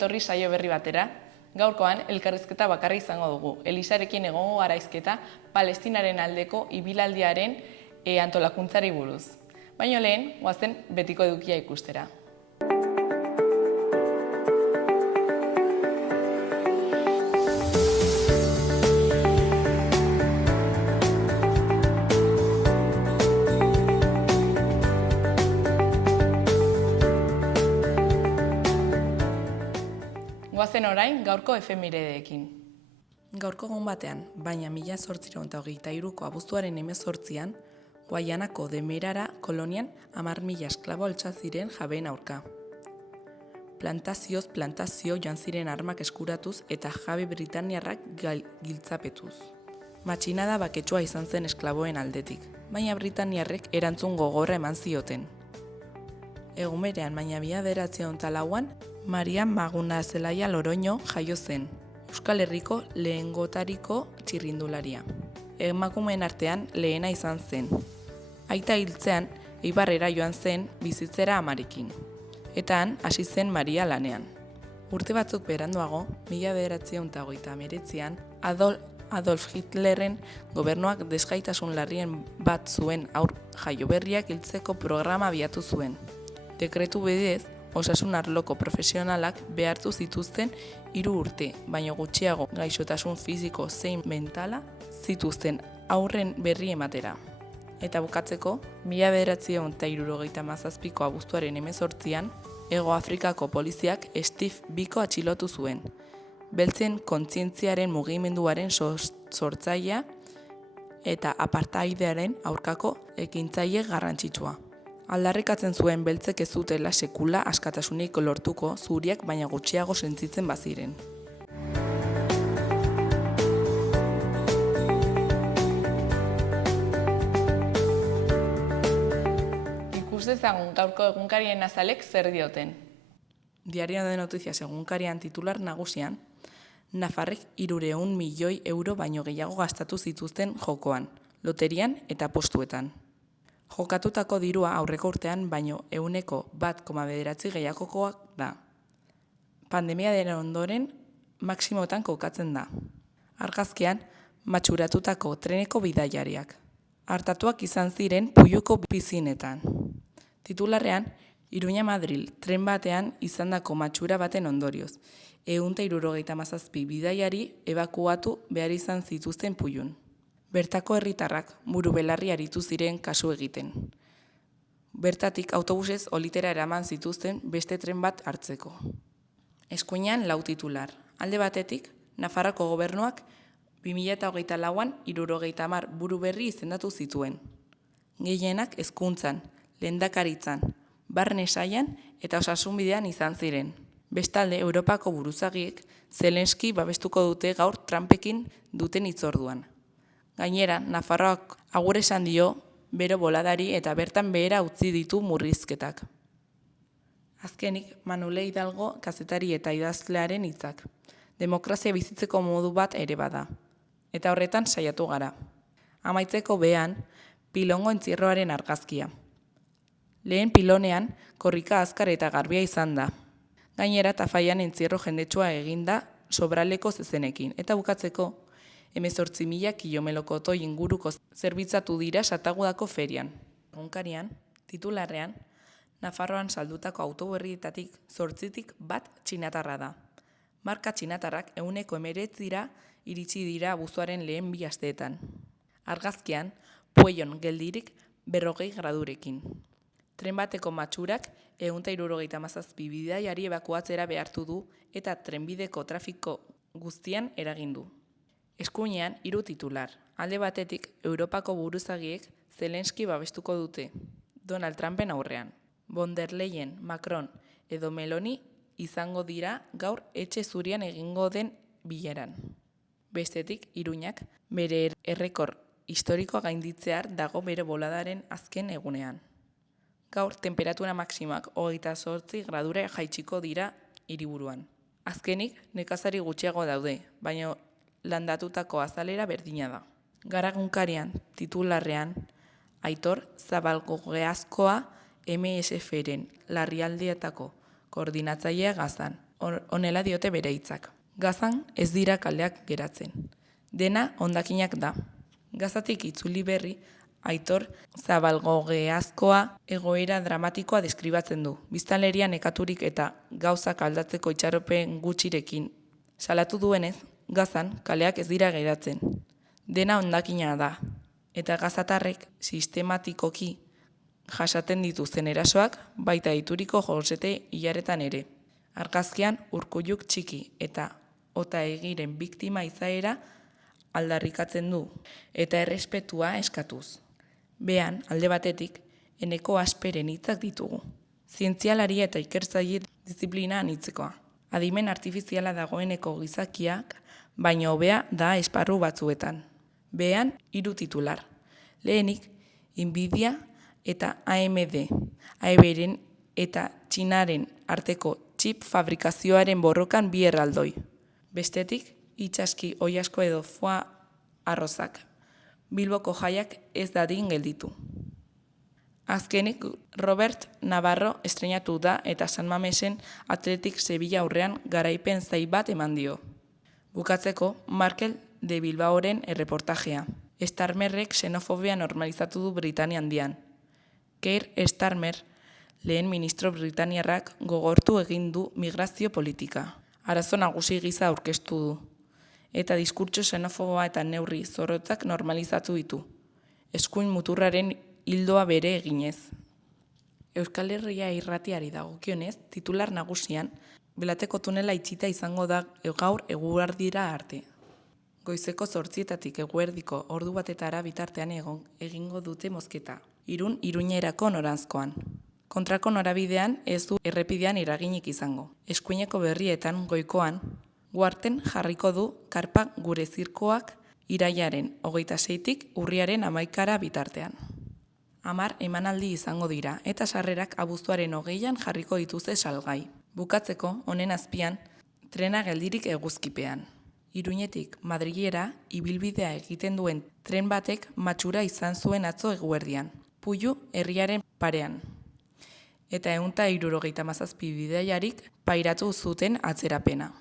etorri saio berri batera. Gaurkoan, elkarrizketa bakarra izango dugu. Elisarekin egongo garaizketa Palestinaren aldeko ibilaldiaren antolakuntzari buruz. Baina lehen, goazen betiko edukia ikustera. Goazen orain gaurko efemerideekin. Gaurko egun batean, baina 1823ko abuztuaren 18an, Guaianako Demerara kolonian 10.000 esklabo altxa ziren jabeen aurka. Plantazioz plantazio joan ziren armak eskuratuz eta jabe britainiarrak giltzapetuz. Matxinada baketsua izan zen esklaboen aldetik, baina britainiarrek erantzun gogorra eman zioten. Egun berean, baina 1904an, Maria Maguna Zelaia Loroño jaio zen, Euskal Herriko lehengotariko txirrindularia. Emakumeen artean lehena izan zen. Aita hiltzean, Eibarrera joan zen bizitzera amarekin. Eta han, hasi zen Maria lanean. Urte batzuk beranduago, 1939an, Adolf Hitlerren gobernuak desgaitasun larrien bat zuen aur jaioberriak hiltzeko programa abiatu zuen. Dekretu bidez, osasun arloko profesionalak behartu zituzten 3 urte, baino gutxiago gaixotasun fisiko zein mentala zituzten aurren berri ematera. Eta bukatzeko, 1977ko abuztuaren 18an, Hego Afrikako poliziak Steve Biko atxilotu zuen. Beltzen kontzientziaren mugimenduaren sortzailea eta apartheidearen aurkako ekintzaile garrantzitsua. Aldarrikatzen zuen beltzek ez zutela sekula askatasunik lortuko zuriak baina gutxiago sentitzen baziren. Ikus dezagun gaurko egunkarien azalek zer dioten. Diario de Noticias egunkarian titular nagusian, Nafarrek 300 milioi euro baino gehiago gastatu zituzten jokoan, loterian eta postuetan. Jokatutako dirua aurreko urtean baino 1,9 gehiagokoak da. Pandemia den ondoren maximoetan kokatzen da. Argazkian, matxuratutako treneko bidaiariak. Hartatuak izan ziren Puyuko pizinetan. Titularrean, Iruña-Madril tren batean izandako matxura baten ondorioz. 177 bidaiari ebakuatu behar izan zituzten Puyun. Bertako herritarrak buru belarri aritu ziren kasu egiten. Bertatik autobusez olitera eraman zituzten beste tren bat hartzeko. Eskuinean 4 titular. Alde batetik, Nafarroko gobernuak 2024an 70 buru berri izendatu zituen. Gehienak hezkuntzan, lehendakaritzan, barne sailan eta osasunbidean izan ziren. Bestalde, Europako buruzagiek Zelenski babestuko dute gaur Trumpekin duten hitzorduan. Gainera, Nafarroak agur esan dio bero boladari eta bertan behera utzi ditu murrizketak. Azkenik, Manule Hidalgo kazetari eta idazlearen hitzak. Demokrazia bizitzeko modu bat ere bada. Eta horretan saiatu gara. Amaitzeko behan, Pilongo entzierroaren argazkia. Lehen pilonean, korrika azkar eta garbia izan da. Gainera, Tafaian entzierro jendetsua eginda sobraleko zezenekin. Eta bukatzeko, 18.000 kilomeloko inguruko zerbitzatu dira Satagudako ferian. Egunkarian, titularrean, Nafarroan saldutako autoberrietatik 8tik bat txinatarra da. Marka txinatarrak 19% iritsi dira abuztuaren lehen 2 asteetan. Argazkian, Puellon geldirik 40 gradurekin. Tren bateko matxurak 177 bidaiari ebakuatzera behartu du eta trenbideko trafiko guztian eragin du. Eskuinean 3 titular. Alde batetik, Europako buruzagiek Zelenski babestuko dute, Donald Trumpen aurrean. Von der Leyen, Macron edo Meloni izango dira gaur etxe zurian egingo den bileran. Bestetik, Iruñak bere errekor historikoa gainditzear dago bere boladaren azken egunean. Gaur, temperatura maksimak 28 gradura jaitsiko dira hiriburuan. Azkenik, nekazari gutxiago daude, baina landatutako azalera berdina da. Garagunkarian, titularrean, Aitor Zabalgogeazkoa MSF-ren larrialdietako koordinatzailea Gazan. Honela diote bere hitzak. Gazan ez dira kaleak geratzen. Dena hondakinak da. Gazatik itzuli berri, Aitor Zabalgogeazkoa egoera dramatikoa deskribatzen du. Biztanleria nekaturik eta gauzak aldatzeko itxaropen gutxirekin. Salatu duenez, Gazan kaleak ez dira geratzen. Dena hondakina da. Eta gazatarrek sistematikoki jasaten dituzten erasoak baita ituriko josete hilaretan ere. Argazkian Urkulluk txiki eta Ota Egiren biktima izaera aldarrikatzen du eta errespetua eskatuz. Behan, alde batetik, Eneko Asperen hitzak ditugu. Zientzialaria eta ikertzaile disiplina anitzekoa. Adimen artifiziala dagoeneko gizakiak, baina hobea da esparru batzuetan. Behan, 3 titular. Lehenik, Nvidia eta AMD, AEBren eta Txinaren arteko txip fabrikazioaren borrokan 2 erraldoi. Bestetik, itxaski oiasko edo foie arrozak. Bilboko jaiak ez dadin gelditu. Azkenik, Robert Navarro estreinatu da eta San Mamesen Athletic Sevilla aurrean garaipen zai bat eman dio. Bukatzeko, Markel de Bilbaoren erreportajea. Starmerrek xenofobia normalizatu du Britania handian. Keir Starmer, lehen ministro britaniarrak gogortu egin du migrazio politika. Arazo nagusi gisa aurkeztu du. Eta diskurtso xenofoboa eta neurri zorrotzak normalizatu ditu. Eskuin muturraren hildoa bere eginez. Euskal Herria irratiari dagokionez, titular nagusian, Belateko tunela itxita izango da gaur eguerdira arte. Goizeko 8:00 eguerdiko ordu batetara bitartean egingo dute mozketa. Iruñerako noranzkoan. Kontrako norabidean ez du errepidean eraginik izango. Eskuineko berrietan goikoan, Guarten jarriko du karpa gure zirkoak irailaren 26tik urriaren 11 bitartean. 10 emanaldi izango dira eta sarrerak abuztuaren 20an jarriko dituzte salgai. Bukatzeko, honen azpian, trena geldirik eguzkipean. Iruñetik Madrilera ibilbidea egiten duen tren batek matxura izan zuen atzo eguerdian. Pullu herriaren parean. Eta 177 bidaiarik pairatu zuten atzerapena.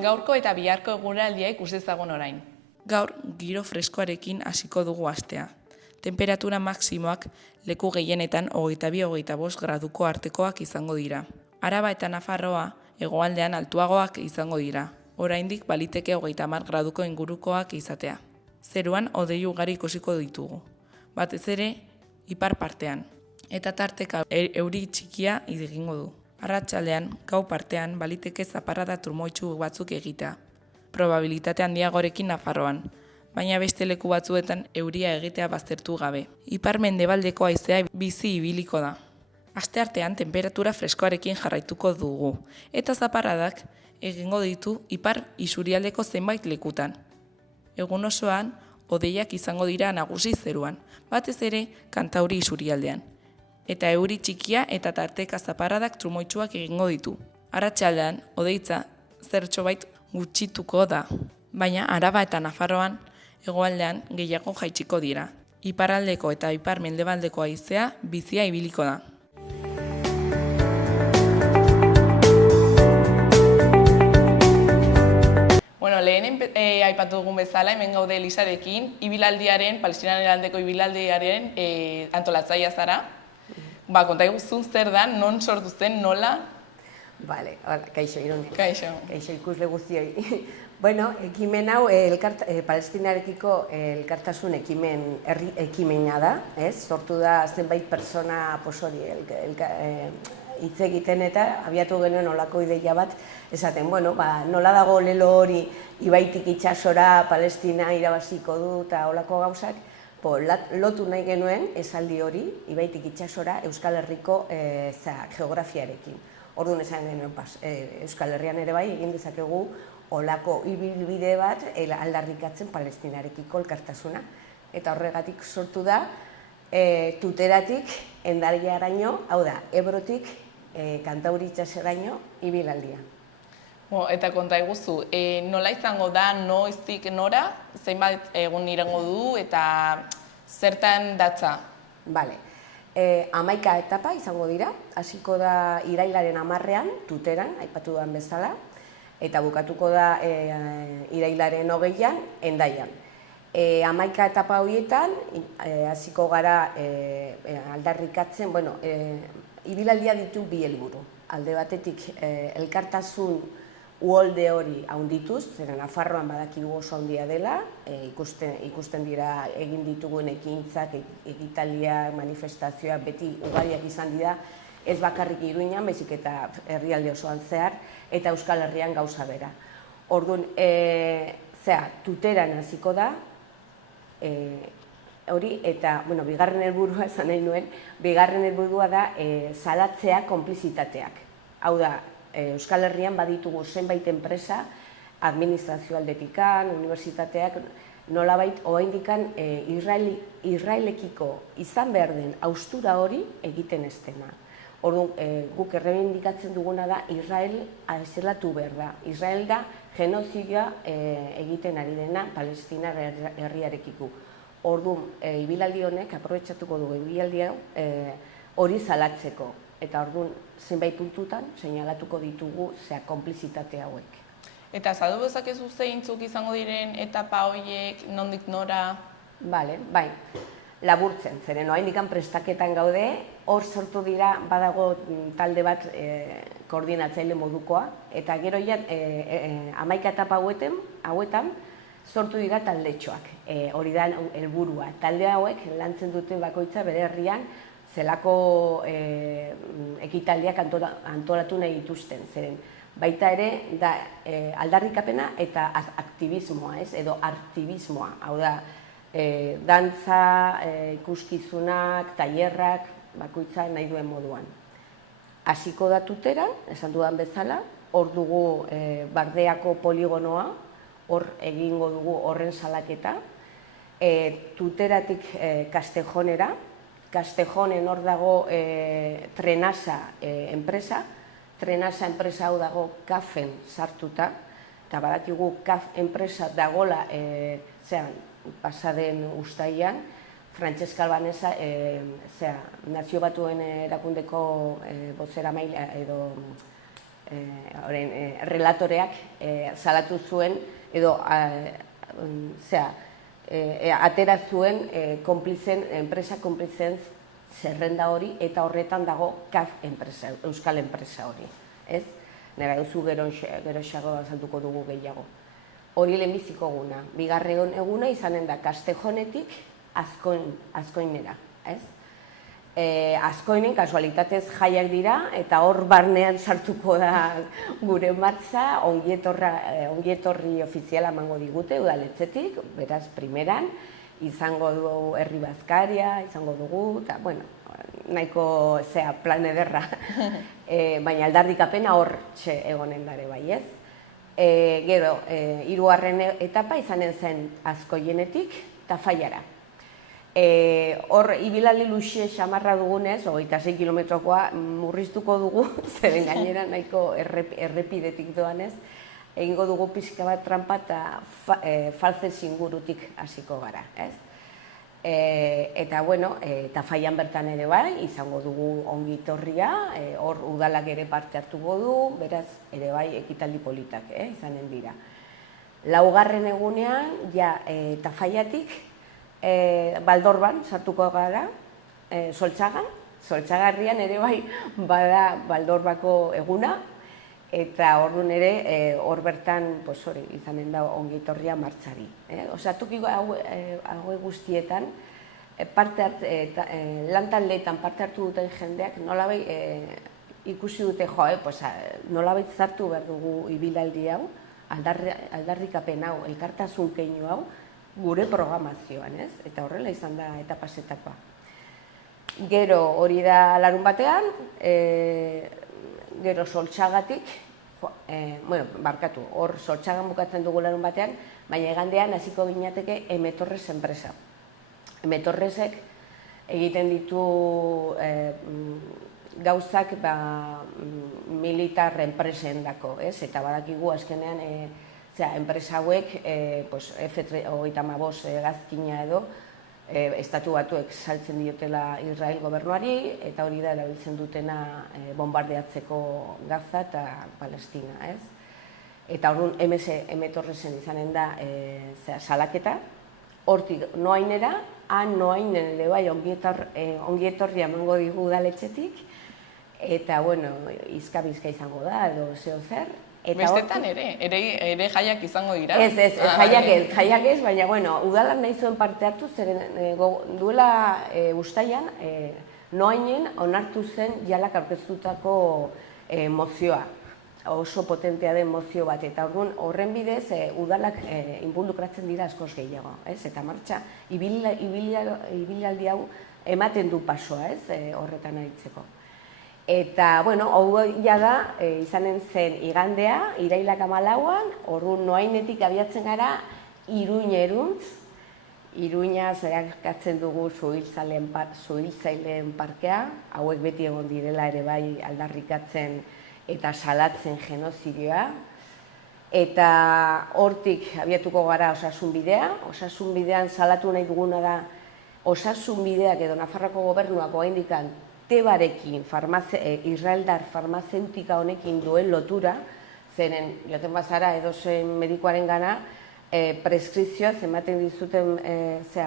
Gaurko eta biharko eguraldia ikus dezagun orain. Gaur, giro freskoarekin hasiko dugu astea. Temperatura maksimoak leku gehienetan 22-25 graduko artekoak izango dira. Araba eta Nafarroa hegoaldean altuagoak izango dira. Oraindik baliteke 30 graduko ingurukoak izatea. Zeruan hodei ugari ikusiko ditugu. Batez ere, ipar partean. Eta tarteka euri txikia egingo du. Arratsaldean, gau partean, baliteke zaparrada trumoitsu batzuk egitea. Probabilitate handiagorekin Nafarroan, baina beste leku batzuetan euria egitea baztertu gabe. Ipar mendebaldeko haizea bizi ibiliko da. Asteartean temperatura freskoarekin jarraituko dugu, eta zaparradak egingo ditu ipar isurialdeko zenbait lekutan. Egun osoan, hodeiak izango dira nagusi zeruan, batez ere Kantauri isurialdean. Eta euri txikia eta tarteka zaparradak trumoitsuak egingo ditu. Arratsaldean, hodeitza zertxobait gutxituko da, baina Araba eta Nafarroan hegoaldean gehiago jaitsiko dira. Iparraldeko eta ipar mendebaldeko haizea bizia ibiliko da. Lehen aipatu dugun bezala, hemen gaude Elisarekin, Palestinaren aldeko ibilaldiaren antolatzailea zara. Konta eguzun zer da, non sortu zen, nola? Vale, hola, kaixo, Irune. Kaixo. Kaixo, ikusle guztioi. Bueno, ekimen hau Palestinarekiko elkartasun ekimena da, ez? Sortu da zenbait persona posori hitz egiten eta abiatu genuen olako ideia bat esaten, bueno, nola dago lelo hori ibaitik itsasora Palestina irabaziko du eta olako gauzak, lotu nahi genuen esaldi hori ibaitik itsasora Euskal Herriko geografiarekin. Orduan esan genuen Euskal Herrian ere bai egin dezakegu olako ibilbide bat aldarrikatzen Palestinarekiko elkartasuna. Eta horregatik sortu da Tuteratik Endaiaraino, hau da, Ebrotik Kantauri itsaseraino ibilaldia. Eta konta eguzu, nola izango da, noiztik nora, zenbat egun irango du eta Zertan datza? Bale. 11 etapa izango dira, hasiko da irailaren 10ean, Tuteran, aipatu duan bezala, eta bukatuko da irailaren 20ean, Hendaian. 11 etapa horietan, hasiko gara aldarrikatzen, ibilaldia ditu bi helburu. Alde batetik, elkartasun uholde hori haundituz, zeren Nafarroan badakigu oso handia dela, ikusten dira egin ditugun ekintzak, ekitaliak, manifestazioak, beti ugariak izan dira, ez bakarrik Iruñan, baizik eta herrialde osoan zehar, eta Euskal Herrian gauza bera. Orduan, Tuteran hasiko da, hori, eta, bigarren helburua esan nahi nuen, bigarren helburua da salatzea konplizitateak. Hau da, Euskal Herrian baditugu zenbait enpresa, administrazio aldetikan, unibertsitateak, nolabait oraindikan Israelekiko izan behar den haustura hori egiten ez dena. Orduan, guk errebindikatzen duguna da Israel aizelatu behar da. Israel da genozidioa egiten ari dena Palestina herriarekiko. Orduan, ibilaldi honek aprobetxatuko dugu ibilaldi hori salatzeko. Eta orduan, zenbait puntutan, seinalatuko ditugu konplizitate hauek. Eta azaldu bezakezu zeintzuk izango diren etapa horiek, nondik nora? Bai, laburtzen, zeren oraindik prestaketan gaude, hor sortu dira badago talde bat koordinatzaile modukoa, eta gero ja 11 etapa hauetan sortu dira taldetxoak, hori da helburua. Talde hauek lantzen dute bakoitza bere herrian, zelako ekitaldiak antolatu nahi dituzten, zeren baita ere da aldarrikapena eta aktivismoa, edo artibismoa, hau da, dantza, ikuskizunak, tailerrak, bakoitza nahi duen moduan. Hasiko da Tuteran, esan dudan bezala, hor dugu Bardeako poligonoa, hor egingo dugu horren salaketa, Tuteratik Castejonera, Castejonen hor dago Trenasa enpresa, Trenasa enpresa hau dago CAF-en sartuta, eta badakigu CAF enpresa dagola pasaden uztailean, Francesca Albanesa, Nazio Batuen erakundeko bozeramaile edo relatoreak salatu zuen, edo atera zuen enpresa konplizen zerrenda hori, eta horretan dago CAF enpresa, euskal enpresa hori. Nera duzu geroxago azalduko dugu gehiago. Hori lehenbiziko eguna. Bigarren eguna izanen da Castejonetik Azkoinera. Azkoinen kasualitatez jaiak dira, eta hor barnean sartuko da gure martza, ongietorri ofiziala emango digute udaletxetik, beraz primeran, izango du herri bazkaria, izango dugu, eta, nahiko plan ederra, baina aldarrikapena hor egonen dare bai, ez? Gero, 3. etapa izanen zen Azkoienetik Tafallara. Hor, ibilaldi luxe xamarra dugunez, 26 kilometrokoa murriztuko dugu, zeren gainera nahiko errepidetik doanez, egingo dugu pixka bat trampa eta faltzen ingurutik hasiko gara. Eta, Tafallan bertan ere bai, izango dugu ongitorria, hor udalak ere parte hartuko du, beraz, ere bai, ekitaldi politak izanen dira. 4. egunean, Tafallatik, Baldorban sartuko gara, Soltsagarrian ere bai bada Baldorbako eguna, eta orduan ere hor bertan izanen da ongitorria martxari. Toki hau guztietan, lantaldeetan parte hartu duten jendeak nolabait ikusi dute nolabait zartu behar dugu ibilaldi hau, aldarrikapen hau, elkartasun keinu hau, gure programazioan, eta horrela izan da etapaz etapa. Gero hori da larunbatean, gero Soltsagatik, hor Soltsagan bukatzen dugu larunbatean, baina igandean hasiko ginateke Emetorres enpresa. Emetorresek egiten ditu gauzak militar enpresen dako, eta badakigu azkenean enpresa hauek F-35 gazkina edo Estatu Batuek saltzen diotela Israel gobernuari, eta hori da erabiltzen dutena bombardeatzeko Gaza eta Palestina, ez? Eta orduan emetorrezen izanen da salaketa, hortik noainera, noainen ere bai ongi etorria emango digu udaletxetik, eta, bueno, izka-bizka izango da, edo zeo zer. Bestetan ere jaiak izango dira? Ez, jaiak ez, baina, bueno, udalan nahi zuen parte hartu, zeren duela ustaian, noainen onartu zen jalak aurkeztutako mozioa, oso potentea den mozio bat, eta horren bidez udalak involukratzen dira askoz gehiago, eta martxa, ibilaldi hau ematen du pasoa, horretan aritzeko. Eta, bueno, hau da, izanen zen igandea, irailak 14an, orduan noainetik abiatzen gara Iruñeruntz. Iruña zeharkatzen dugu zuhiltzaileen parkea, hauek beti egon direla ere bai aldarrikatzen eta salatzen genozidioa. Eta hortik abiatuko gara Osasunbidea. Osasunbidean salatu nahi duguna da Osasunbideak edo Nafarroako gobernuak oraindikan Tebarekin, israeldar farmazeutika honekin duen lotura, zeren joaten bazara edozein medikoaren gana, preskripzioa ematen dizuten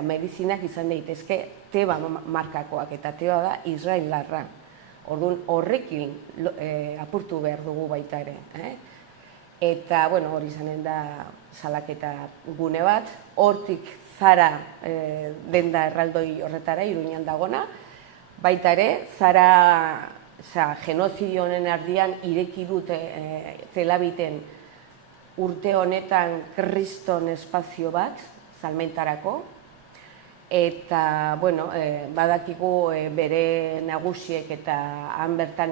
medizinak izan daitezke Teba markakoak, eta Teba da israeldarra. Orduan horrekin apurtu behar dugu baita ere. Eta, bueno, hori izanen da salaketa gune bat, hortik Zara denda erraldoi horretara, Iruñan dagona, baita ere, Zara genozidio honen ardian ireki dute Telabiten urte honetan kriston espazio bat, salmentarako, eta, bueno, badakigu bere nagusiek eta han bertan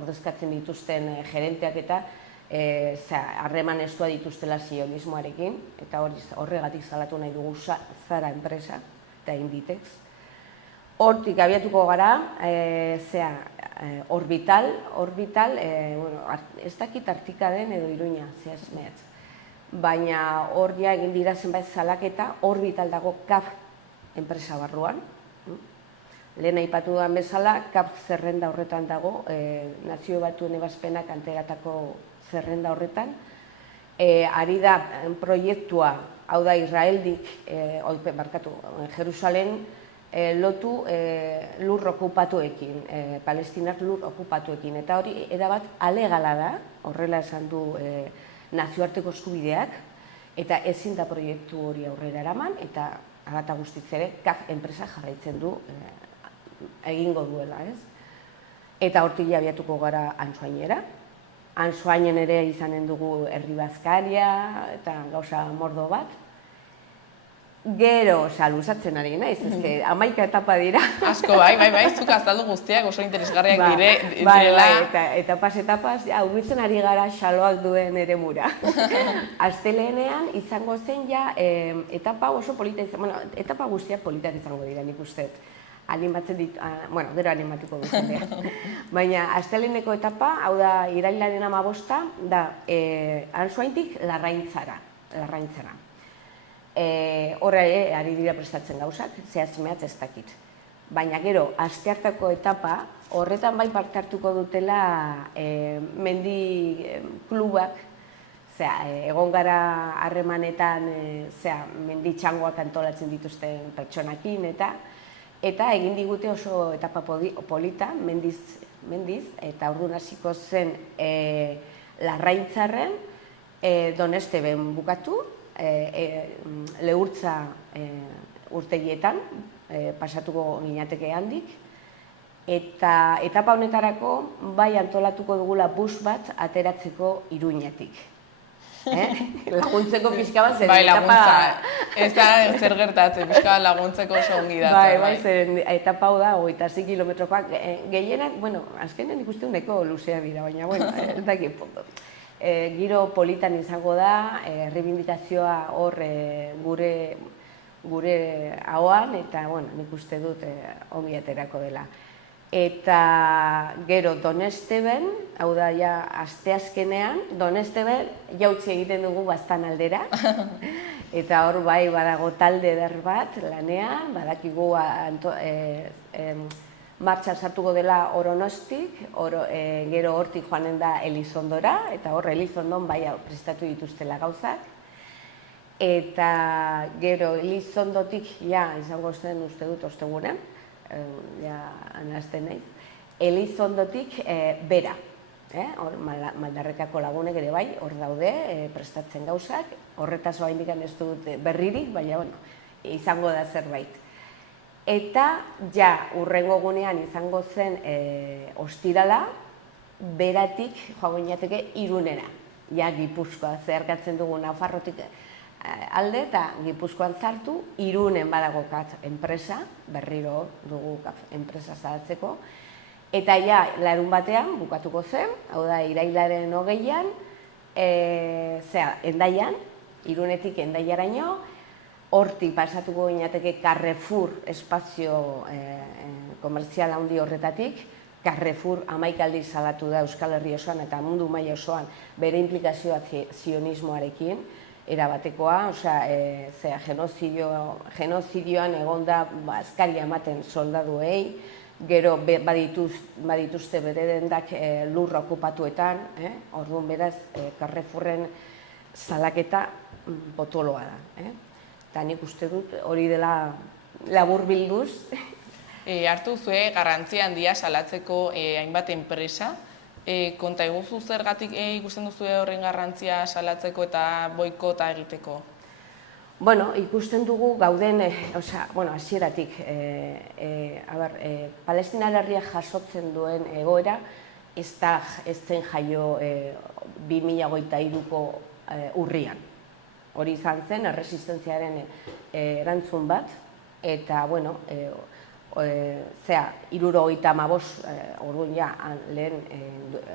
ordezkatzen dituzten gerenteak eta harreman estua dituztela sionismoarekin, eta horregatik salatu nahi dugu Zara enpresa eta Inditex. Hortik abiatuko gara, Orbital, ez dakit Artika den edo Iruña, zehazmeatz. Baina hor ja egin dira zenbait salaketa, Orbital dago CAF enpresa barruan. Lehen aipatu dudan bezala, CAF zerrenda horretan dago, Nazio Batuen ebazpenak anteratako zerrenda horretan. Ari da proiektua, hau da Israeldik, Jerusalem, lotu lur okupatuekin, Palestinak lur okupatuekin, eta hori erabat alegala da, horrela esan du nazioarteko eskubideak, eta ezin da proiektu hori aurrera eraman, eta agata guztiz ere, CAF enpresa jarraitzen du egingo duela, ez? Eta hortik abiatuko gara Antsoainera. Antsoainen ere izanen dugu herri bazkaria, eta gauza mordo bat. Gero, luzatzen ari naiz, 11 etapa dira. Asko, bai, zuk azaldu guztiak oso interesgarriak direla. Bai, etapaz, urbitzen ari gara xaloak duen eremura. Astelehenean izango zen ja, etapa oso polita izango, etapa guztiak politak izango dira, nik uste. Animatzen ditu, gero animatuko duzendea. Baina, asteleheneko etapa, hau da, irailaren 15, da, Antsoaintik Larraintzara. Horra ari dira prestatzen gauzak, zehazmeatz ez dakit. Baina gero, asteartako etapa, horretan bai parte hartuko dutela mendi klubak, egon gara harremanetan mendi txangoak antolatzen dituzten pertsonakin, eta egin digute oso etapa polita, mendiz, eta orduan hasiko zen Larraintzarren, Donesteben bukatu, Lehurtza urtegietan, pasatuko ginateke handik, eta etapa honetarako bai antolatuko dugula bus bat ateratzeko Iruñetik. Laguntzeko pixka bat zen etapa... Bai, ez da zer gertatzen, pixka bat laguntzeko oso ongi datu. Bai, zen etapa hau da, 26 kilometrokoak, gehienak, azkenen ikuste uneko luzea dira, baina, ez dakit, giro politan izango da, reivindikazioa hor gure ahoan, eta nik uste dut ongi aterako dela. Eta gero Donesteben, hau da ja asteazkenean, Donesteben jautzi egiten dugu Baztan aldera, Eta hor bai badago talde eder bat lanean, badakigu martxan sartuko dela Oronostik, gero hortik joanen da Elizondora, eta hor Elizondon bai prestatu dituztela gauzak. Eta gero Elizondotik, izango zen uste dut ostegunean, anazten naiz, Elizondotik bera, hor Maldarrekako lagunek ere bai, hor daude, prestatzen gauzak, horretaz oraindik ez dut berririk, baina izango da zerbait. Eta hurrengo gunean izango zen ostirala, beratik joango ginateke Irunera. Gipuzkoa zeharkatzen dugu Nafarrotik alde eta Gipuzkoan zartu, Irunen badago enpresa, berriro dugu enpresa zaratzeko. Eta larun batean bukatuko zen, hau da irailaren 20an, Hendaian, Irunetik Hendaiaraino, hortik pasatuko ginateke Carrefour espazio komertzial handi horretatik. Carrefour 11 aldiz salatu da Euskal Herri osoan eta mundu maila osoan bere implikazioa zionismoarekin erabatekoa, genozidioan egon da askaria ematen soldaduei, gero badituzte bere dendak lurra okupatuetan, orduan beraz Carrefourren salaketa potoloa da. Eta nik uste dut hori dela labur bilduz. Hartu zue garrantzia handia salatzeko hainbat enpresa. Konta eguzu zergatik ikusten duzue horren garrantzia salatzeko eta boikota egiteko? Ikusten dugu gauden, hasieratik, Palestina herria jasotzen duen egoera, ez zen jaio 2023ko urrian. Hori izan zen, erresistentziaren erantzun bat, eta, 75, orduan lehen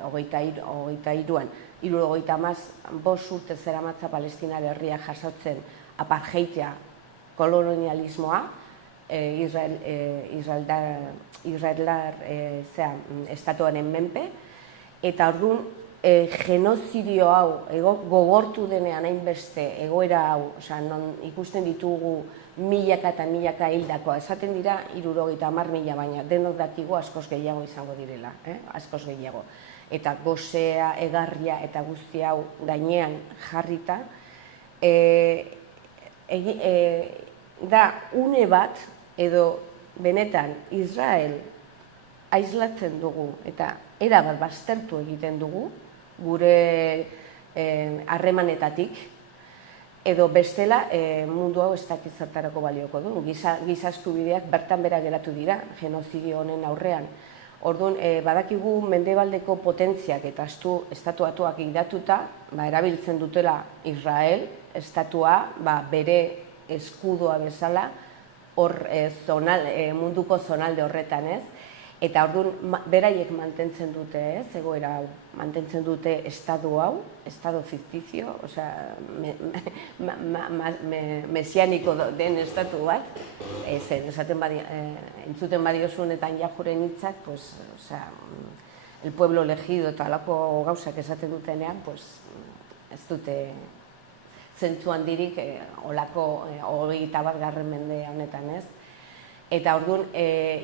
23an, 75 urte zeramatza Palestinar herria jasotzen apartheidia kolonialismoa, Israeldar estatuaren menpe, eta orduan genozidio hau gogortu denean hainbeste egoera hau, non ikusten ditugu milaka eta milaka hildakoa, esaten dira 70.000, baina denok dakigu askoz gehiago izango direla, askoz gehiago. Eta gosea, egarria eta guzti hau gainean jarrita, da une bat edo benetan Israel aislatzen dugu eta erabat baztertu egiten dugu gure harremanetatik, edo bestela mundu hau ez dakit zertarako balioko du. Giza eskubideak bertan bera geratu dira genozidio honen aurrean. Orduan, badakigu mendebaldeko potentziak eta estatu batuak idatuta erabiltzen dutela Israel, estatua bere eskudoa bezala munduko zonalde horretan, ez? Eta orduan, beraiek mantentzen dute, egoera hau, mantentzen dute estadu hau, estado ficticio, mesianiko den estatu bat, entzuten badiozunetan jajuren hitzak, el pueblo elegido eta alako gauzak esaten dutenean, ez dute zentzu handirik olako 21. mende honetan, ez? Eta orduan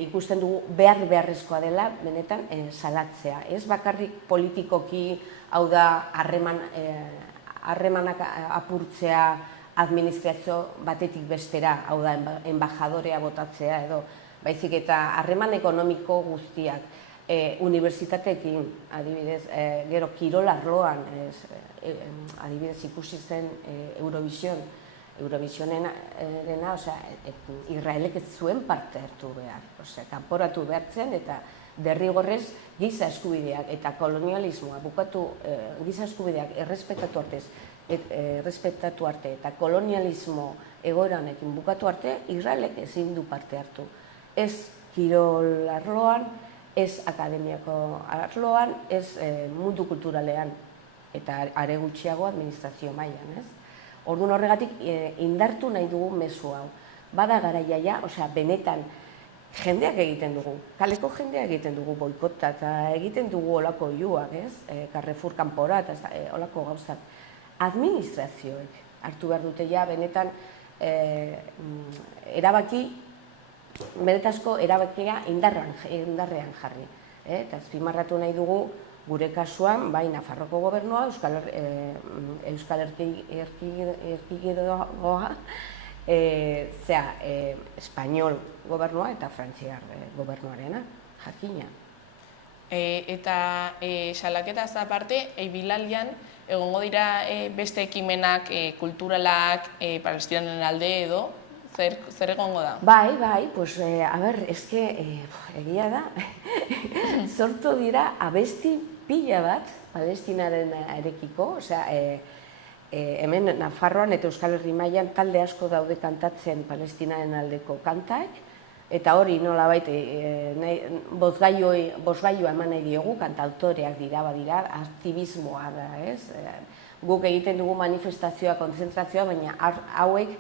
ikusten dugu beharrezkoa dela benetan salatzea. Ez bakarrik politikoki, hau da harremanak apurtzea administrazio batetik bestera, hau da enbajadorea botatzea edo, baizik eta harreman ekonomiko guztiak, unibertsitateekin, adibidez, gero kirol arloan, adibidez ikusi zen Eurovisionena, Israelek ez zuen parte hartu behar, kanporatu behartzen eta derrigorrez giza eskubideak eta kolonialismoa bukatu, giza eskubideak errespetatu arte eta kolonialismo egoera honekin bukatu arte, Israelek ezin du parte hartu. Ez kirol arloan, ez akademiako arloan, ez mundu kulturalean eta are gutxiago administrazio mailan, ez? Orduan horregatik indartu nahi dugu mezu hau. Bada garaia, benetan jendeak egiten dugu, kaleko jendeak egiten dugu boikota eta egiten dugu olako iuak, ez? Carrefour kanpora eta olako gauzak. Administrazioek hartu behar dute ja, benetan erabaki, benetazko erabakia indarrean jarri. Eta azpimarratu nahi dugu, gure kasuan, bai Nafarroko gobernua, Euskal Erkidegoa, Espainol gobernua eta Frantziar gobernuarena, jakina. Eta salaketaz aparte, ibilaldian egongo dira beste ekimenak kulturalak Palestinaren alde edo, zer egongo da? Bai, pues, egia da, sortu dira abesti pila bat Palestinaren erekiko, osea, hemen Nafarroan eta Euskal Herri mailan talde asko daude kantatzen Palestinaren aldeko kantak, eta hori nolabait bozgailua eman nahi diogu, kantautoreak dira, badira, aktivismoa da, ez? Guk egiten dugu manifestazioa, konzentrazioa, baina hauek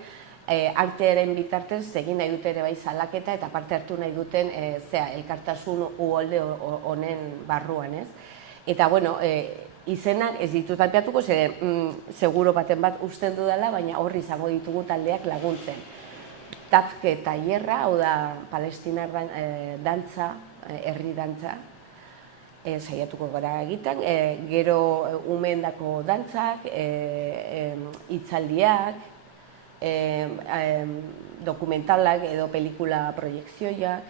artearen bitartez egin nahi dute ere bai salaketa eta parte hartu nahi duten elkartasun uholde honen barruan, ez? Eta, bueno, izenak ez ditut aipeatuko, seguro baten bat usten dudala, baina horri izango ditugu taldeak laguntzen. Tafke tailerra, hau da palestinar dantza, herri dantza, saiatuko gara egiten, gero umeendako dantzak, hitzaldiak, dokumentalak edo pelikula proiekzioiak,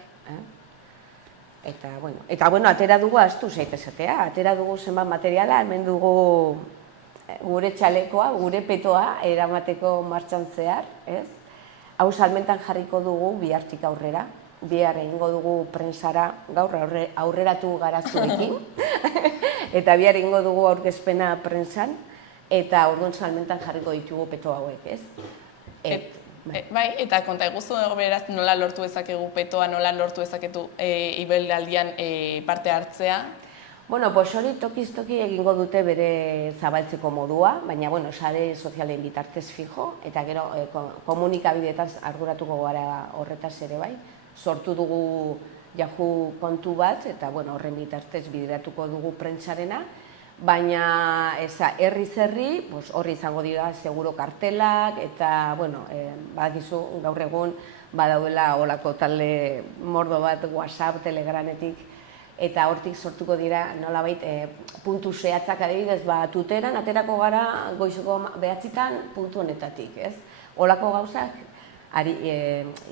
eta, bueno, atera dugu astu zaitezatea, atera dugu zenbat materiala, hemen dugu gure txalekoa, gure petoa eramateko martxan zehar, ez? Hau salmentan jarriko dugu bihartik aurrera, bihar egingo dugu prensara, gaur aurreratu gara zurekin, eta bihar egingo dugu aurkezpena prensan, eta orduan salmentan jarriko ditugu peto hauek, ez? Bai, eta konta eguzu beraz nola lortu ezakegu petoa, nola lortu ezaketu ibilaldian parte hartzea? Bueno, pues hori tokiz-toki egingo dute bere zabaltzeko modua, baina, bueno, sare sozialen bitartez fijo, eta gero komunikabideetaz arduratuko gara horretaz ere bai. Sortu dugu Yahoo kontu bat, eta, bueno, horren bitartez bideratuko dugu prentsarena, baina herri-zerri, horri izango dira seguro kartelak, eta, bueno, badakizu gaur egun badaudela olako talde mordo bat WhatsApp, Telegrametik, eta hortik sortuko dira nolabait puntu zehatzak adibidez, tuteran aterako gara goizeko 9:00 puntu honetatik, ez? Olako gauzak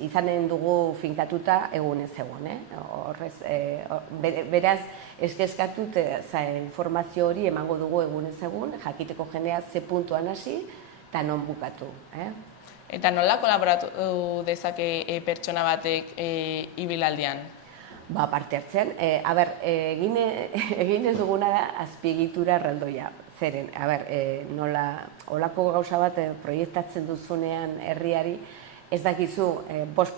izanen dugu finkatuta egunez egun, horrez, beraz, eskeskatut informazio hori emango dugu egunez egun, jakiteko jendea ze puntuan hasi eta non bukatu. Eta nola kolaboratu dezake pertsona batek ibilaldian? Parte hartzen. Egin ez duguna da azpiegitura erraldoia. Zeren, nola, olako gauza bat proiektatzen duzunean herriari, ez dakizu, 5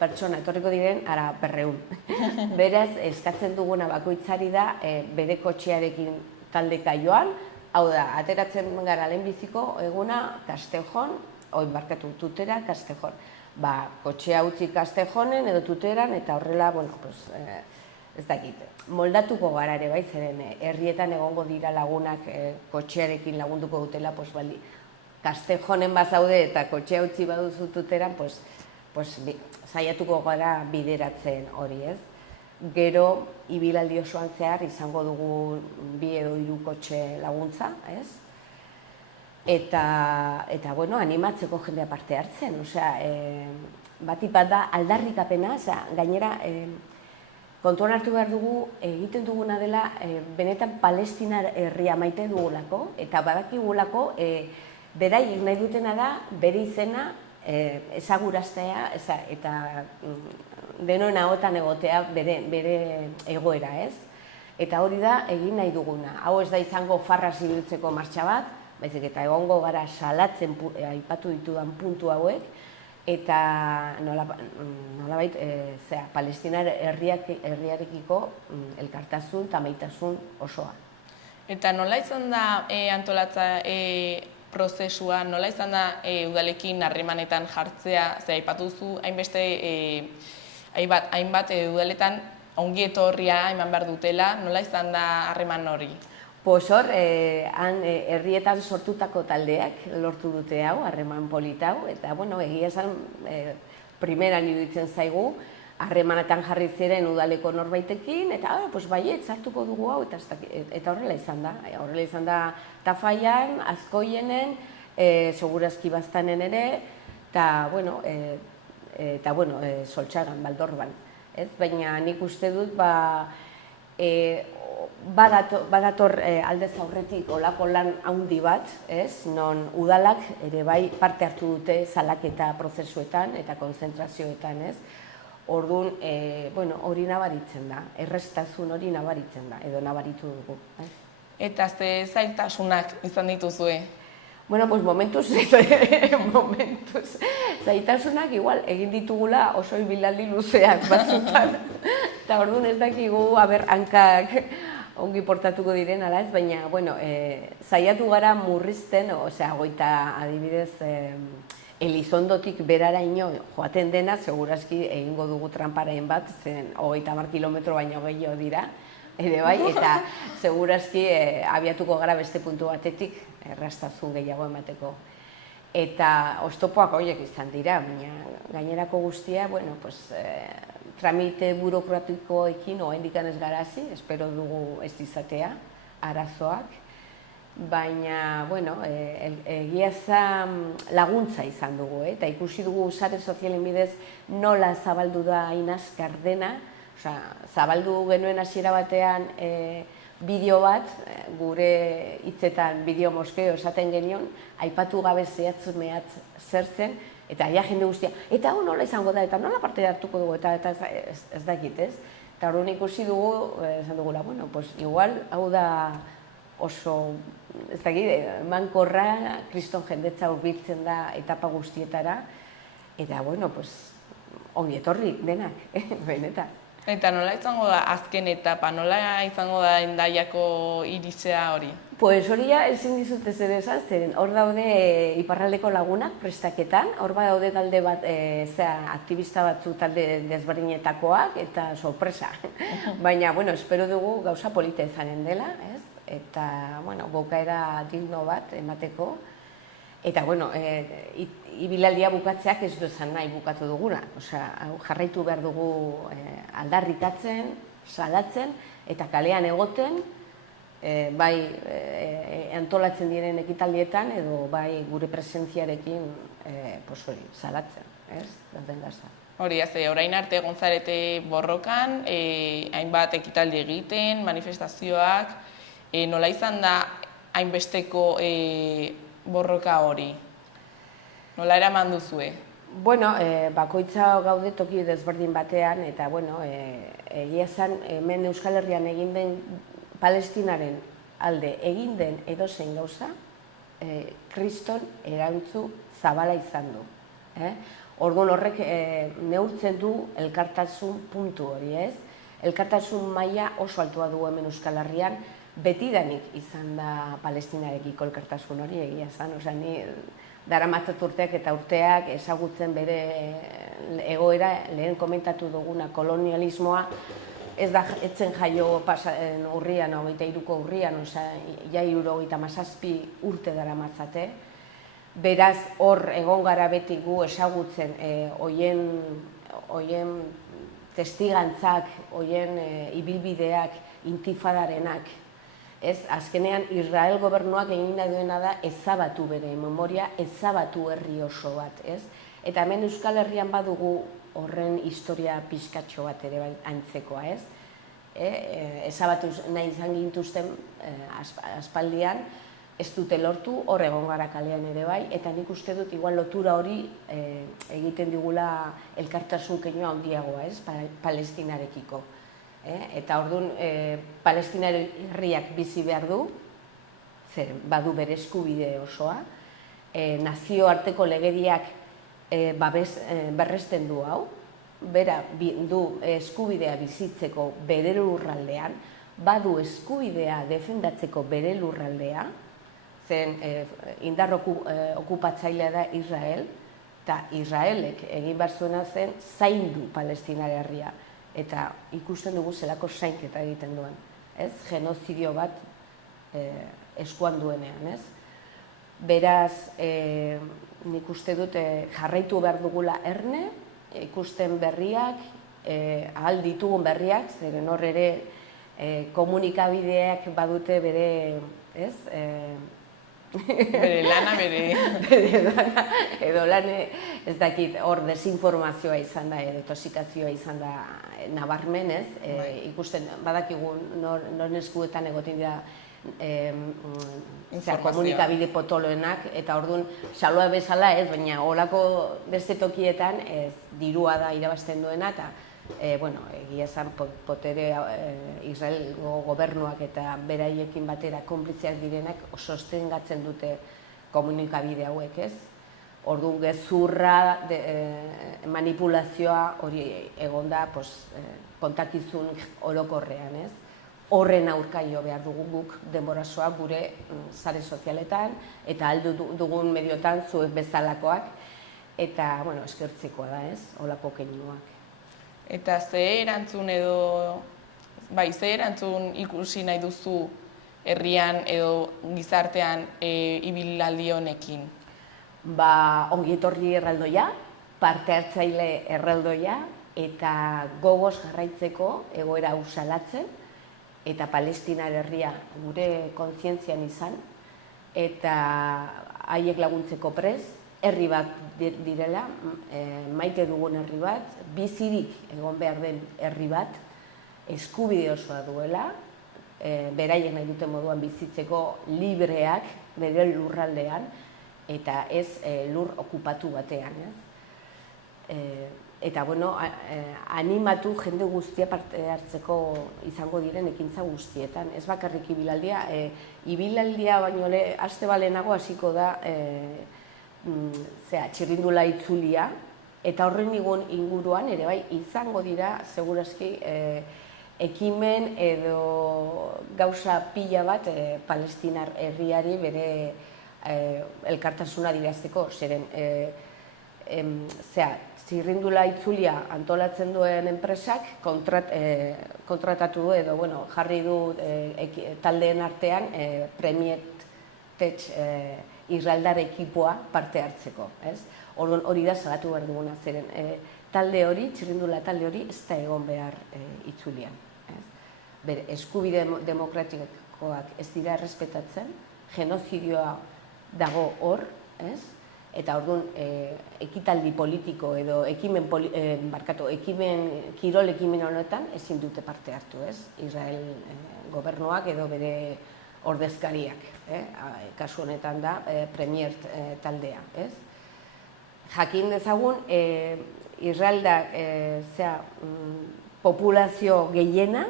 pertsona etorriko diren, ara 200. Beraz, eskatzen duguna bakoitzari da, bere kotxearekin taldeka joan, hau da, ateratzen gara lehenbiziko eguna Castejon, tutera Castejon. Kotxea utzi Castejonen edo tuteran, eta horrela, ez dakit, moldatuko gara ere bai, zeren herrietan egongo dira lagunak kotxearekin lagunduko dutela, Castejonen bazaude eta kotxea utzi baduzu tuteran, saiatuko gara bideratzen hori, ez? Gero, ibilaldi osoan zehar izango dugu 2 edo 3 kotxe laguntza, ez? Eta, bueno, animatzeko jendea parte hartzen, osea, batipat da aldarrikapena, gainera, kontuan hartu behar dugu, egiten duguna dela, benetan Palestinar herria maite dugulako, eta badakigulako, beraiek nahi dutena da, bere izena ezaguraztea, eta denoen ahotan egotea bere egoera, ez? Eta hori da, egin nahi duguna. Hau ez da izango farra zibiltzeko martxa bat, baizik eta egongo gara salatzen aipatu ditudan puntu hauek, eta nolabait, Palestinar herriarekiko elkartasun eta maitasun osoa. Eta nola izan da antolatza prozesua, nola izan da udalekin harremanetan jartzea, aipatu duzu hainbat udaletan ongi etorria eman behar dutela, nola izan da harreman hori? Hor, herrietan sortutako taldeak lortu dute hau, harreman polita hau, eta, egia esan, primeran iruditzen zaigu, harremanetan jarri ziren udaleko norbaitekin, eta, baiet, sartuko dugu hau, eta horrela izan da. Horrela izan da Tafallan, Azkoienen, segurazki Baztanen ere, eta, Soltxagan, Baldorban. Baina nik uste dut, badator aldez aurretik olako lan handi bat, non udalak ere bai parte hartu dute salaketa prozesuetan eta konzentrazioetan, orduan, hori nabaritzen da, erreztasun hori nabaritzen da, edo nabaritu dugu. Eta ze zailtasunak izan dituzue? Momentuz, zailtasunak igual egin ditugula oso ibilaldi luzeak batzutan, eta orduan ez dakigu, hankak ongi portatuko diren, ala ez, baina, zaiatu gara murrizten, goita adibidez, Elizondotik beraraino joaten dena, segurazki egingo dugu tramparen bat, zen 30 kilometro baino gehiago dira, ere bai, eta segurazki abiatuko gara beste puntu batetik, errastazun gehiago emateko. Eta oztopoak horiek izan dira, baina gainerako guztia, tramite burokratikoekin oendikan ez garazi, espero dugu ez izatea, arazoak, baina, egia laguntza izan dugu, eta ikusi dugu sare sozialen bidez nola zabaldu da hain azkar dena, zabaldu genuen hasiera batean bideo bat, gure hitzetan bideo moskeo esaten genion, aipatu gabe zehatz mehatz zer zen, eta aia jende guztia, eta hau nola izango da, eta nola parte hartuko dugu, eta ez dakit, ez? Eta hori ikusi dugu, esan dugula, igual hau da oso, ez dakit, mankorra, kriston jendetza hurbiltzen da etapa guztietara, eta, ongi etorri denak, benetan. Eta nola izango da azken etapa, nola izango da Hendaiako irisea hori? Hori ezin dizut ez ere esan, zeren hor daude iparraldeko lagunak prestaketan, hor daude talde bat, aktivista batzu talde desberdinetakoak eta sorpresa. Baina, espero dugu gauza polita izanen dela, eta, bukaera digno bat emateko. Eta, ibilaldia bukatzeak ez du esan nahi bukatu duguna. Jarraitu behar dugu aldarrikatzen, salatzen, eta kalean egoten, bai antolatzen diren ekitaldietan, edo bai gure presentziarekin salatzen, dauden gaza. Hori, orain arte egon zarete borrokan, hainbat ekitaldi egiten, manifestazioak, nola izan da hainbesteko borroka hori? Nola eraman duzue? Bakoitza gaude toki desberdin batean, eta egia esan hemen Euskal Herrian egin den Palestinaren alde egin den edozein gauza, kriston erantzu zabala izan du. Orduan horrek neurtzen du elkartasun puntu hori, ez? Elkartasun maila oso altua du hemen Euskal Herrian, betidanik izan da Palestinarekiko elkartasun hori egia esan, ni daramatzat urteak eta urteak ezagutzen bere egoera, lehen komentatu duguna kolonialismoa, etzen jaio urrian, 23ko urrian, ja 77 urte daramatzate, beraz hor egon gara beti gu ezagutzen hoien testigantzak, hoien ibilbideak, intifadarenak, azkenean Israel gobernuak egin nahi duena da ezabatu bere memoria, ezabatu herri oso bat, eta hemen Euskal Herrian badugu horren historia pixkatxo bat ere antzekoa, ezabatu nahi izan gintuzten aspaldian, ez dute lortu, hor egon gara kalean ere bai, eta nik uste dut igual lotura hori egiten digula elkartasun keinua handiagoa, Palestinarekiko. Eta orduan, Palestinar herriak bizi behar du, zer badu bere eskubide osoa, nazioarteko legediak berresten du hau, bera du eskubidea bizitzeko bere lurraldean, badu eskubidea defendatzeko bere lurraldea, zen indar okupatzailea da Israel, eta Israelek egin behar zuena zen zaindu Palestinar herria. Eta ikusten dugu zelako zainketa egiten duen. Genozidio bat eskuan duenean, ez? Beraz, nik uste dut jarraitu behar dugula erne, ikusten berriak, ahal ditugun berriak, zeren hor ere komunikabideak badute bere, ez? Bere lana, bere lana, edo lan ez dakit hor desinformazioa izan da, edo toxikazioa izan da nabarmen, ez? Ikusten badakigu non eskuetan egoten dira komunikabide potoloenak, eta orduan xaloa bezala ez, baina holako beste tokietan dirua da irabazten duena, eta egia esan potere Israelgo gobernuak eta beraiekin batera konplitziak direnak sostengatzen dute komunikabide hauek, ez? Orduan gezurra, manipulazioa hori egonda kontakizun orokorrean, ez? Horren aurka jo behar dugu guk denborasoa gure sare sozialetan eta aldu dugun mediotan zuek bezalakoak, eta eskertzekoa da, ez? Holako keinuak. Eta ze erantzun ikusi nahi duzu herrian edo gizartean ibilaldi honekin? Ongi etorri erraldoia, parte hartzaile erraldoia, eta gogoz jarraitzeko egoera hau salatzen, eta Palestinar herria gure kontzientzian izan, eta haiek laguntzeko prest, herri bat direla, maite dugun herri bat, bizirik egon behar den herri bat, eskubide osoa duela, beraiek nahi duten moduan bizitzeko libreak bere lurraldean, eta ez lur okupatu batean. Eta, animatu jende guztia parte hartzeko izango diren ekintza guztietan. Ez bakarrik ibilaldia, ibilaldia baino aste balenago hasiko da txirrindula itzulia, eta horren inguruan ere bai izango dira segurazki ekimen edo gauza pila bat Palestinar herriari bere elkartasuna adierazteko, zeren txirrindula itzulia antolatzen duen enpresak kontratatu du edo jarri du taldeen artean Premier Tech Israeldar ekipoa parte hartzeko. Hori da salatu behar duguna, zeren talde hori, txirrindula talde hori, ez da egon behar itzulian. Eskubide demokratikoak ez dira errespetatzen, genozidioa dago hor, eta orduan ekitaldi politiko edo kirol ekimen honetan ezin dute parte hartu, Israel gobernuak edo bere ordezkariak, kasu honetan da Premier taldea. Jakin dezagun, Israeldak populazio gehiena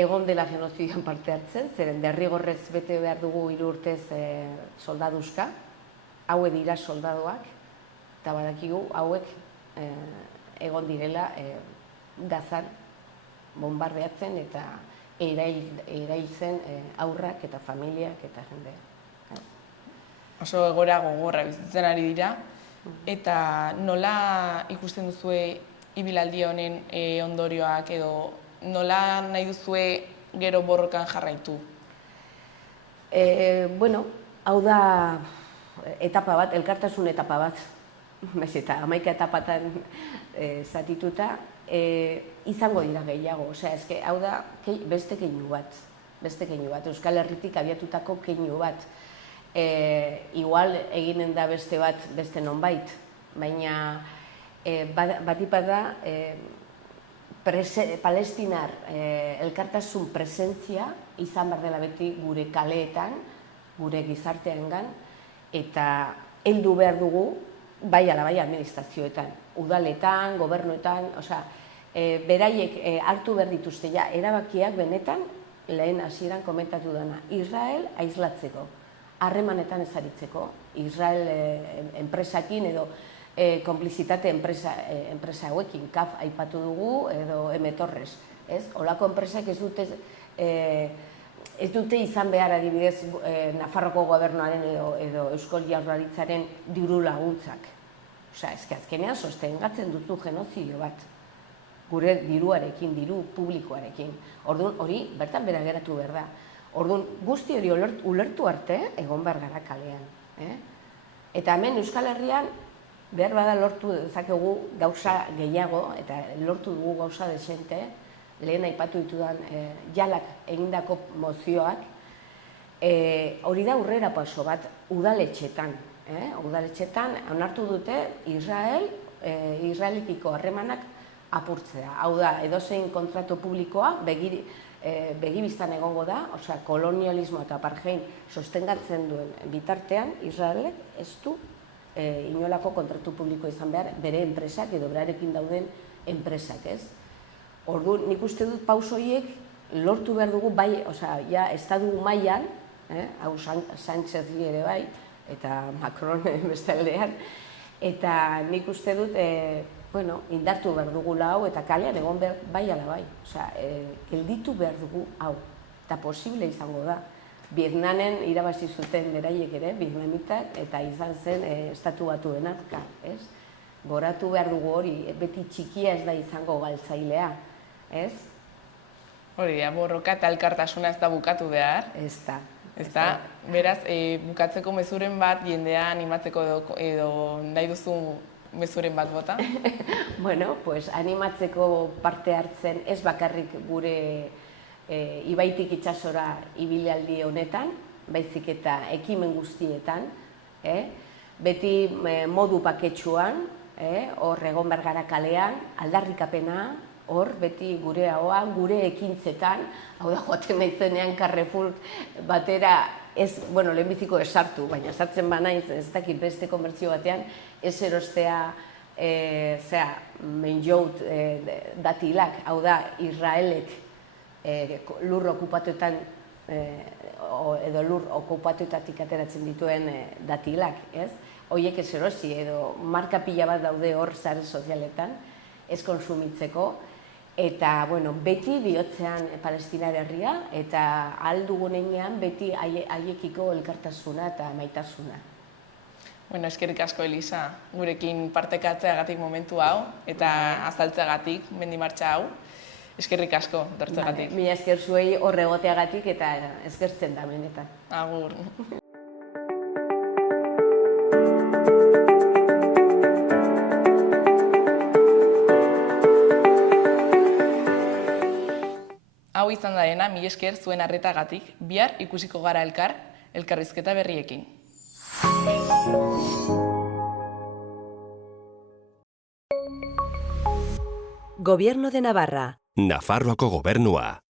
egon dela genozidioan parte hartzen, zeren derrigorrez bete behar dugu 3 urtez soldaduzka, hauek dira soldadoak, eta badakigu hauek egon direla Gazan bombardeatzen eta erailtzen aurrak eta familiak eta jende. Oso egoera gogorra bizitzen ari dira, eta nola ikusten duzue ibilaldi honen ondorioak edo nola nahi duzue gero borrokan jarraitu? Hau da etapa bat, elkartasun etapa bat, eta 11 etapatan zatituta, izango dira gehiago. Hau da beste keinu bat, Euskal Herritik abiatutako keinu bat. Igual eginen da beste bat, beste nonbait, baina batipat da Palestinar elkartasun presentzia izan behar dela beti gure kaleetan, gure gizarteangan, eta heldu behar dugu, bai ala bai administrazioetan, udaletan, gobernuetan, beraiek hartu behar dituzte erabakiak benetan, lehen hasieran komentatu dena, Israel aislatzeko, harremanetan ezaritzeko, Israel enpresakin edo konplizitate enpresa hauekin, KAF aipatu dugu edo M-Torres. Holako enpresak ez dute izan behar adibidez Nafarroko gobernuaren edo Eusko Jaurlaritzaren diru laguntzak. Azkenean sostengatzen duzu genozidio bat. gure diruarekin, diru publikoarekin. Orduan hori bertan bera geratu behar da. Orduan guzti hori ulertu arte egon behar gara kalean. Eta hemen Euskal Herrian behar bada lortu dezakegu gauza gehiago, eta lortu dugu gauza desente, lehen aipatu ditudan jalak egindako mozioak, hori da aurrera paso bat udaletxetan. Udaletxetan onartu dute Israelekiko harremanak apurtzea. Hau da, edozein kontratu publikoa begibistan egongo da, osea, kolonialismo eta apartheid sostengatzen duen bitartean, Israelek ez du inolako kontratu publiko izan behar bere enpresak edo berarekin dauden enpresak, ez? Orduan, nik uste dut pauso horiek lortu behar dugu bai, osea, ja, estadu mailan, hau Sánchez ere bai, eta Macron beste aldean, eta nik uste dut, indartu behar dugula hau, eta kalean egon behar bai ala bai. Osea, gelditu behar dugu hau, eta posible izango da. Vietnamen irabazi zuten beraiek ere, vietnamitak, eta izan zen estatu batuenak, ez? Goratu behar dugu hori, beti txikia ez da izango galtzailea, ez? Hori da, borroka eta elkartasuna ez da bukatu behar. Ez da. Beraz, bukatzeko mezuren bat jendea animatzeko edo nahi duzu mezuren bat bota? Bueno, pues animatzeko parte hartzen ez bakarrik gure ibaitik itsasora ibilaldi honetan, baizik eta ekimen guztietan, beti modu paketsuan, hor egon behar gara kalean, aldarrikapena, hor beti gure ahoan, gure ekintzetan, hau da joaten naizenean Carrefour batera, bueno, lehenbiziko esartu, baina sartzen banaiz, ez dakit beste komertzio batean, ez erostea, menjout datilak, hau da, Israelek lur okupatuetan, edo lur okupatuetatik ateratzen dituen datilak, ez? Horiek ez erosi, edo marka pila bat daude hor sare sozialetan, ez konsumitzeko, eta, bueno, beti bihotzean Palestinar herria, eta ahal dugunean beti haiekiko elkartasuna eta maitasuna. Bueno, eskerrik asko, Elisa, gurekin partekatzeagatik momentu hau, eta azaltzeagatik, mendimartxa hau. Eskerrik asko, dortzeagatik. Mila esker zuei horregoteagatik eta eskertzen da benetan. Agur. Hau izan da dena, mila esker zuen arretagatik, bihar ikusiko gara elkarrizketa berriekin. Gobierno de Navarra. Nafarroako gobernua.